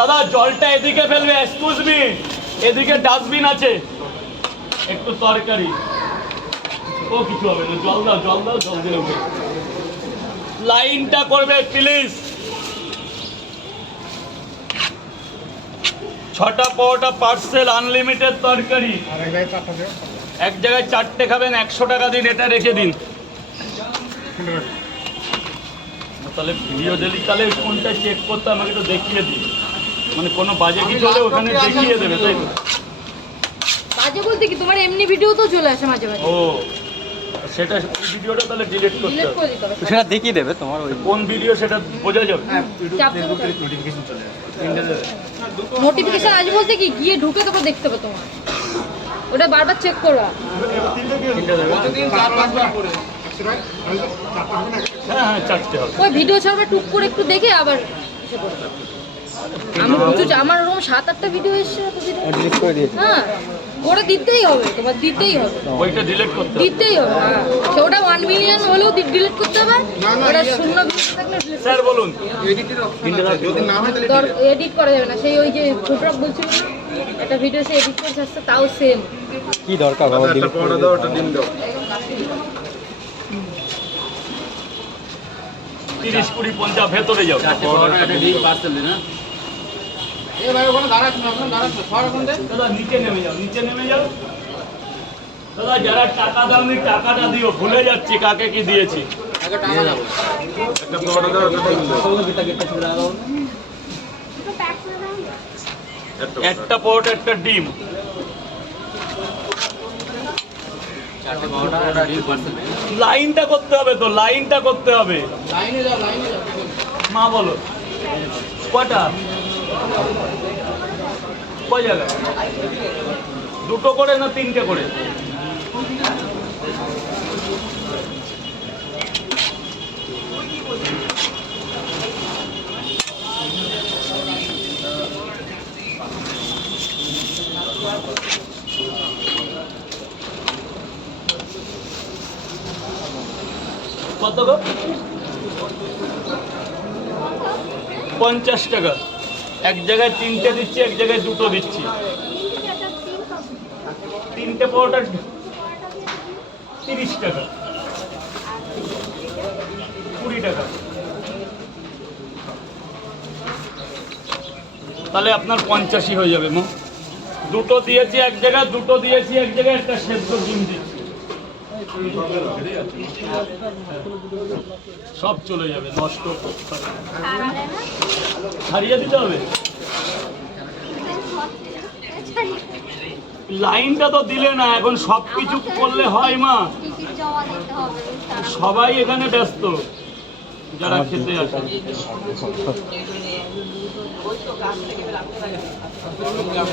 দাদা জলটা এদিকে ফেলবে, এক্সকিউজ মি, এদিকে ডাস্টবিন আছে, একটু তরকারি। ও কিছু হবে না, জল দাও জল দাও, জল দিয়ে উঠে লাইনটা করবে প্লিজ। 6টা পরোটা পার্সেল, আনলিমিটেড তরকারি। এক জায়গায় 4টে খাবেন, 100 টাকা দিন, এটা রেখে দিন। তাহলে ভিডিও ডেলি তাহলে কোনটা চেক করতে আমাকে তো দেখিয়ে দিন, মানে কোনো বাজে কিছু হলে ওখানে দেখিয়ে দেবে, তাই তো? বাজে বলতে কি, তোমার এমনি ভিডিও তো চলে আসে মাঝে মাঝে। ও সেটা ওই ভিডিওটা তাহলে ডিলিট করতে ডিলিট হবে। করে দিতে হবে। সেটা দেখিয়ে দেবে তোমার ওই কোন ভিডিও সেটা বোঝা যাবে? নোটিফিকেশন আজ বলতে কি গিয়ে ঢুকে তারপর দেখতে হবে তোমার, ওটা বারবার চেক করবা। হ্যাঁ হ্যাঁ 4টে হবে। ওই ভিডিও ছাড়বে টুক করে একটু দেখে আবার এসে করবে। আমি প্রচুর, আমার ওরকম 7-8টা ভিডিও এসছে, ডিলিট করে দিয়েছি। হ্যাঁ করে দিতেই হবে, তোমার দিতেই হবে, ওইটা ডিলিট করতে হবে। দিতেই হবে। হ্যাঁ ওটা 1 মিলিয়ন হলেও ডিলিট করতে হবে, ওটা শূন্য ভিডিও থাকলে delete স্যার বলুন। এডিট করা যাবে না। সেই ওই যে ফুটরক বলছিল না, একটা ভিডিও সে এডিট করে আসছে, তাও সেম। কি দরকার বাবা, ডিলিট করে দাও। 30, 20, 50 ভেতরে যাও। দাদা নিচে নেমে যাও, নিচে নেমে যাও। দাদা যারা টাকা দাওনি টাকাটা দিও, ভুলে যাচ্ছি কাকে কি দিয়েছি। একটা পরোটা, একটা ডিম। লাইনটা করতে হবে তো, লাইনটা করতে হবে। মা বলো কটা, কয় জায়গায়? 2টো করে না 3টে করে? কত গো? 50 টাকা। এক জায়গায় 3টে দিচ্ছি, এক জায়গায় 2টো দিচ্ছি। 3টে পরোটা 30 টাকা, 20 টাকা। তাহলে আপনার 85 হয়ে যাবে। 2টো দিয়েছি এক জায়গায়, 2টো দিয়েছি এক জায়গায়, একটা সেদ্ধ ডিম দিচ্ছি। সব চলে যাবে, নষ্ট হারিয়ে দিতে হবে। লাইনটা তো দিলে না, এখন সব কিছু করলে হয় মা? সবাই এখানে ব্যস্ত যারা খেতে আসে।